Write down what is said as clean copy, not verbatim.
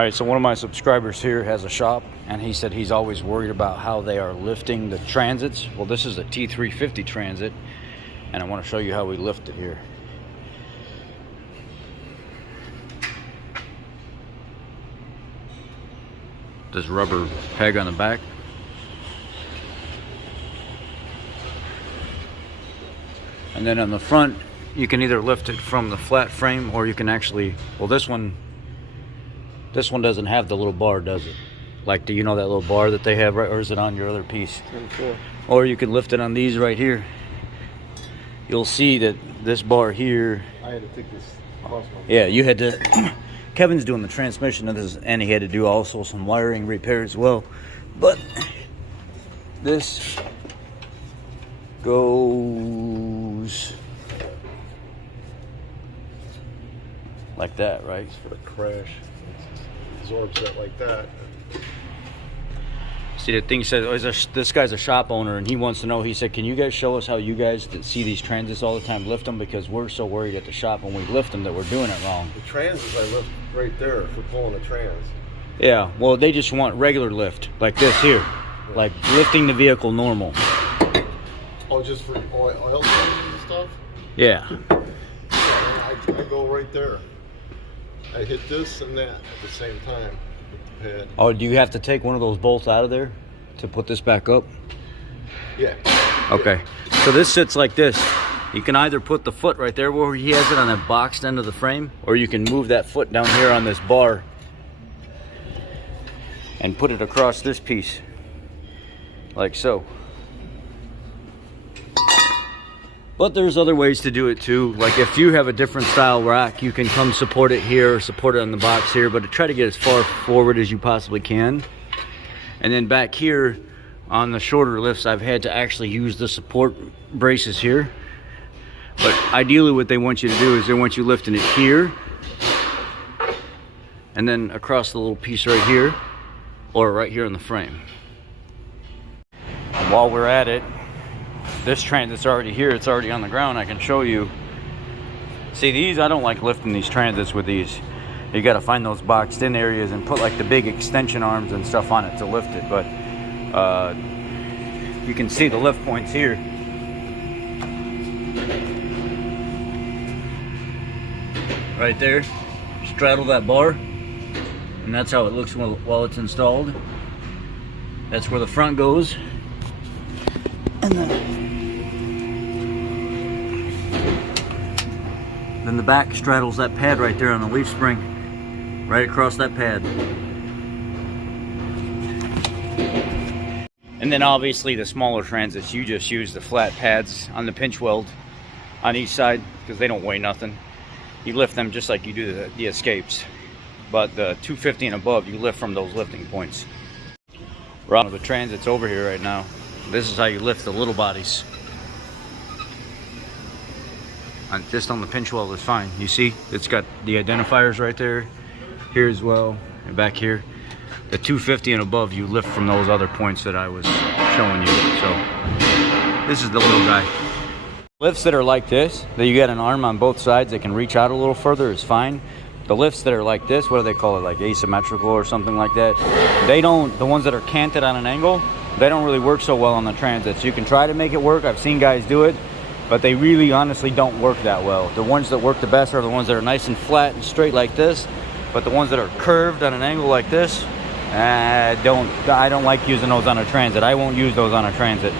All right, so one of my subscribers here has a shop, and he said he's always worried about how they are lifting the transits. Well, this is a T350 transit, and I want to show you how we lift it here. This rubber peg on the back. And then on the front, you can either lift it from the flat frame, or you can actually, well, this one doesn't have the little bar, does it? Like, do you know that little bar that they have, right? Or is it on your other piece? Or you can lift it on these right here. You'll see that this bar here. I had to take this off. Yeah, you had to. Kevin's doing the transmission of this, and he had to do also some wiring repair as well. But this goes like that, right? It's for the crash. It absorbs it like that. See, the thing says, oh, this guy's a shop owner, and he wants to know, he said, can you guys show us how you guys that see these transits all the time lift them? Because we're so worried at the shop when we lift them that we're doing it wrong. The transits I lift right there for pulling the trans. Yeah, well, they just want regular lift, like this here. Yeah. Like lifting the vehicle normal. Oh, just for oil changes and stuff? Yeah. I go right there. I hit this and that at the same time with the pad. Oh, do you have to take one of those bolts out of there to put this back up? Yeah. Okay. Yeah. So this sits like this. You can either put the foot right there where he has it on the boxed end of the frame, or you can move that foot down here on this bar and put it across this piece, like so. But there's other ways to do it too. Like if you have a different style rack, you can come support it here or support it on the box here, but try to get as far forward as you possibly can. And then back here on the shorter lifts, I've had to actually use the support braces here. But ideally what they want you to do is they want you lifting it here and then across the little piece right here, or right here in the frame. And while we're at it, this transit's already here, it's already on the ground. I can show you. See, these, I don't like lifting these transits with these. You got to find those boxed in areas and put like the big extension arms and stuff on it to lift it. But you can see the lift points here. Right there, straddle that bar, and that's how it looks while it's installed. That's where the front goes. And then the back straddles that pad right there on the leaf spring, right across that pad. And then obviously the smaller transits, you just use the flat pads on the pinch weld on each side because they don't weigh nothing. You lift them just like you do the escapes. But the 250 and above, you lift from those lifting points. We're on the transits over here right now. This is how you lift the little bodies. Just on the pinch weld is fine. You see, it's got the identifiers right there, here as well, and back here. The 250 and above, you lift from those other points that I was showing you. So this is the little guy. Lifts that are like this, that you got an arm on both sides that can reach out a little further, is fine. The lifts that are like this, what do they call it, like asymmetrical or something like that, they don't, the ones that are canted on an angle, they don't really work so well on the transits. You can try to make it work, I've seen guys do it, but they really honestly don't work that well. The ones that work the best are the ones that are nice and flat and straight like this, but the ones that are curved on an angle like this, I don't like using those on a transit. I won't use those on a transit.